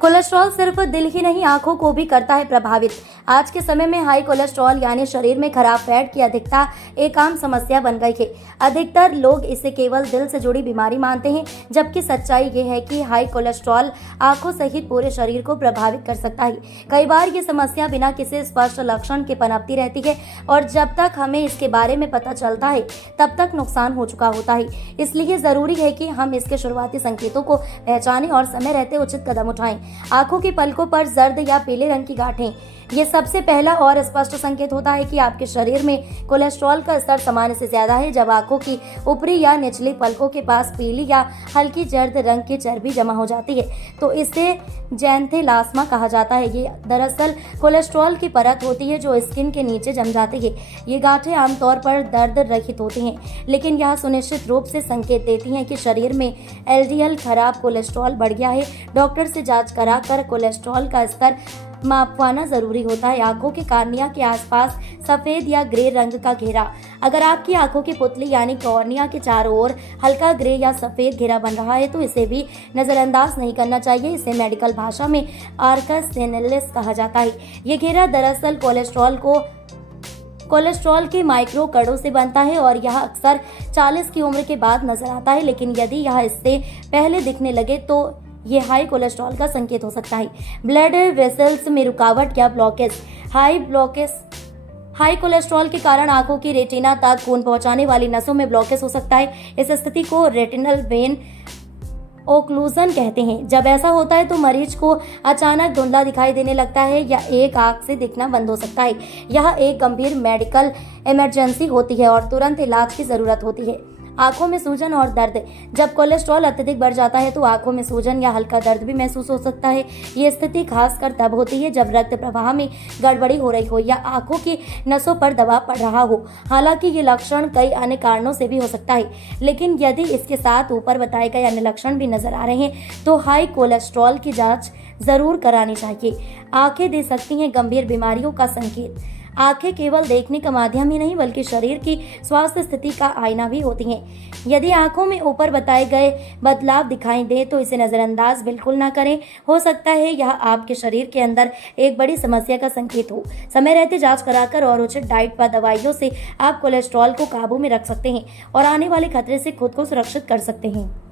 Cholesterol सिर्फ दिल ही नहीं, आंखों को भी करता है प्रभावित। आज के समय में हाई कोलेस्ट्रॉल यानी शरीर में खराब फैट की अधिकता एक आम समस्या बन गई है। अधिकतर लोग इसे केवल दिल से जुड़ी बीमारी मानते हैं, जबकि सच्चाई ये है कि हाई कोलेस्ट्रॉल आंखों सहित पूरे शरीर को प्रभावित कर सकता है। कई बार ये समस्या बिना किसी स्पष्ट लक्षण के पनपती रहती है और जब तक हमें इसके बारे में पता चलता है तब तक नुकसान हो चुका होता है। इसलिए जरूरी है कि हम इसके शुरुआती संकेतों को पहचानें और समय रहते उचित कदम उठाएं। आंखों की पलकों पर जर्द या पीले रंग की गांठें, ये सबसे पहला और स्पष्ट संकेत होता है कि आपके शरीर में कोलेस्ट्रॉल का स्तर सामान्य से ज्यादा है। जब आंखों की ऊपरी या निचली पलकों के पास पीली या हल्की जर्द रंग की चर्बी जमा हो जाती है तो इसे ज़ैंथेलास्मा कहा जाता है। ये दरअसल कोलेस्ट्रॉल की परत होती है जो स्किन के नीचे जम जाती है। ये गांठें आमतौर पर दर्द रहित होती हैं, लेकिन यह सुनिश्चित रूप से संकेत देती हैं कि शरीर में एलडीएल खराब कोलेस्ट्रॉल बढ़ गया है। डॉक्टर से जांच कराकर कोलेस्ट्रॉल का स्तर मापवाना जरूरी होता है। आंखों की कॉर्निया के आसपास सफेद या ग्रे रंग का घेरा, अगर आपकी आंखों की पुतली यानी कॉर्निया के चारों ओर हल्का ग्रे या सफेद घेरा बन रहा है तो इसे भी नजरअंदाज नहीं करना चाहिए। इसे मेडिकल भाषा में आर्कस सेनेलिस कहा जाता है। ये घेरा दरअसल कोलेस्ट्रॉल के माइक्रो कणों से बनता है और यह अक्सर 40 की उम्र के बाद नजर आता है, लेकिन यदि यह इससे पहले दिखने लगे तो ये हाई कोलेस्ट्रॉल का संकेत हो सकता है। ब्लड वेसल्स में रुकावट या ब्लॉकेज, हाई कोलेस्ट्रॉल के कारण आंखों की रेटिना तक खून पहुंचाने वाली नसों में ब्लॉकेज हो सकता है। इस स्थिति को रेटिनल वेन ओक्लूजन कहते हैं। जब ऐसा होता है तो मरीज को अचानक धुंधला दिखाई देने लगता है या एक आंख से दिखना बंद हो सकता है। यह एक गंभीर मेडिकल इमरजेंसी होती है और तुरंत इलाज की जरूरत होती है। आंखों में सूजन और दर्द, जब कोलेस्ट्रॉल अत्यधिक बढ़ जाता है तो आंखों में सूजन या हल्का दर्द भी महसूस हो सकता है। ये स्थिति खासकर तब होती है जब रक्त प्रवाह में गड़बड़ी हो रही हो या आंखों की नसों पर दबाव पड़ रहा हो। हालांकि ये लक्षण कई अन्य कारणों से भी हो सकता है, लेकिन यदि इसके साथ ऊपर बताए गए अन्य लक्षण भी नजर आ रहे हैं तो हाई कोलेस्ट्रॉल की जांच जरूर करानी चाहिए। आंखें दे सकती हैं गंभीर बीमारियों का संकेत। आंखें केवल देखने का माध्यम ही नहीं बल्कि शरीर की स्वास्थ्य स्थिति का आईना भी होती हैं। यदि आंखों में ऊपर बताए गए बदलाव दिखाई दें तो इसे नजरअंदाज बिल्कुल ना करें। हो सकता है यह आपके शरीर के अंदर एक बड़ी समस्या का संकेत हो। समय रहते जांच कराकर और उचित डाइट व दवाइयों से आप कोलेस्ट्रॉल को काबू में रख सकते हैं और आने वाले खतरे से खुद को सुरक्षित कर सकते हैं।